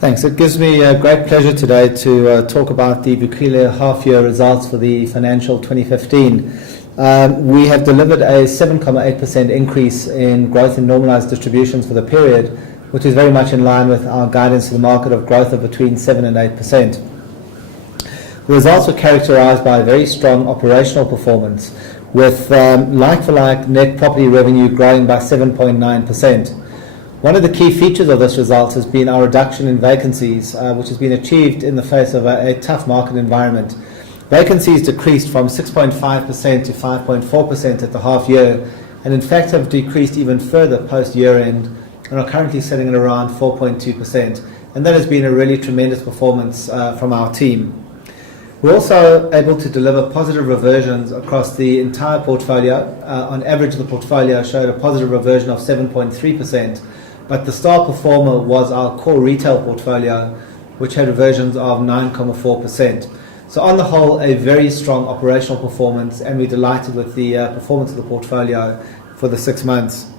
Thanks. It gives me a great pleasure today to talk about the Vukile half-year results for the financial 2015. We have delivered a 7.8% increase in growth in normalized distributions for the period, which is very much in line with our guidance to the market of growth of between 7 and 8%. The results were characterized by a very strong operational performance, with like-for-like net property revenue growing by 7.9%. One of the key features of this result has been our reduction in vacancies, which has been achieved in the face of a tough market environment. Vacancies decreased from 6.5% to 5.4% at the half year, and in fact have decreased even further post-year end and are currently sitting at around 4.2%. And that has been a really tremendous performance from our team. We're also able to deliver positive reversions across the entire portfolio. On average, the portfolio showed a positive reversion of 7.3%. But the star performer was our core retail portfolio, which had reversions of 9.4%. So on the whole, a very strong operational performance, and we're delighted with the performance of the portfolio for the 6 months.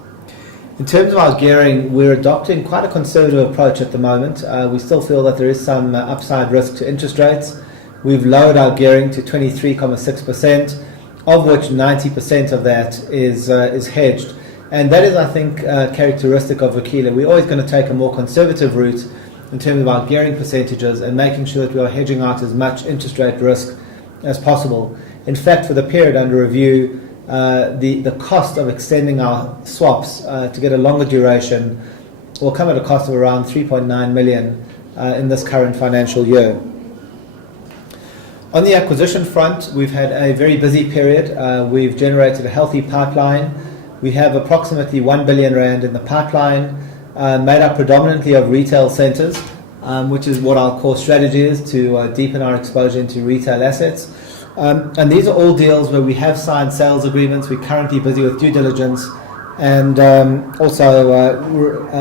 In terms of our gearing, we're adopting quite a conservative approach at the moment. We still feel that there is some upside risk to interest rates. We've lowered our gearing to 23.6%, of which 90% of that is hedged. And that is, I think, characteristic of Vukile. We're always going to take a more conservative route in terms of our gearing percentages and making sure that we are hedging out as much interest rate risk as possible. In fact, for the period under review, the cost of extending our swaps to get a longer duration will come at a cost of around 3.9 million in this current financial year. On the acquisition front, we've had a very busy period. We've generated a healthy pipeline. We have approximately 1 billion rand in the pipeline, made up predominantly of retail centres, which is what our core strategy is, to deepen our exposure into retail assets. And these are all deals where we have signed sales agreements. We're currently busy with due diligence and also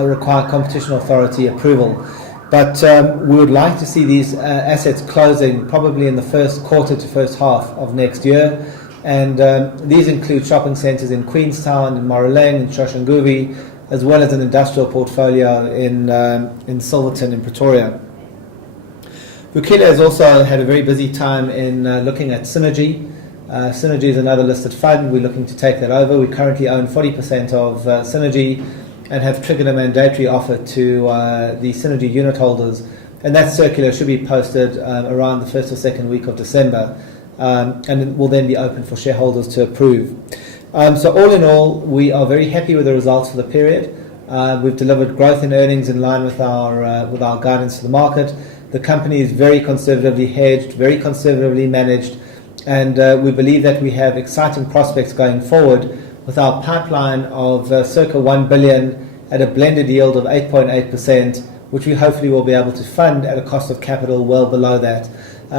require competition authority approval. But we would like to see these assets closing probably in the first quarter to first half of next year. And these include shopping centres in Queenstown, in Moruleng, in Shoshanguve, as well as an industrial portfolio in Silverton in Pretoria. Vukile has also had a very busy time in looking at Synergy. Synergy is another listed fund. We're looking to take that over. We currently own 40% of Synergy and have triggered a mandatory offer to the Synergy unit holders. And that circular should be posted around the first or second week of December. And it will then be open for shareholders to approve. So all in all, we are very happy with the results for the period. We've delivered growth in earnings in line with our guidance to the market. The company is very conservatively hedged, very conservatively managed, and we believe that we have exciting prospects going forward with our pipeline of circa 1 billion at a blended yield of 8.8%, which we hopefully will be able to fund at a cost of capital well below that.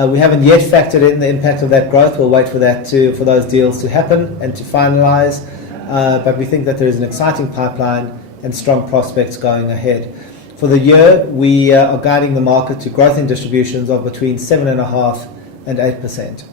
We haven't yet factored in the impact of that growth. We'll wait for those deals to happen and to finalise. But we think that there is an exciting pipeline and strong prospects going ahead. For the year, we are guiding the market to growth in distributions of between 7.5% and 8%.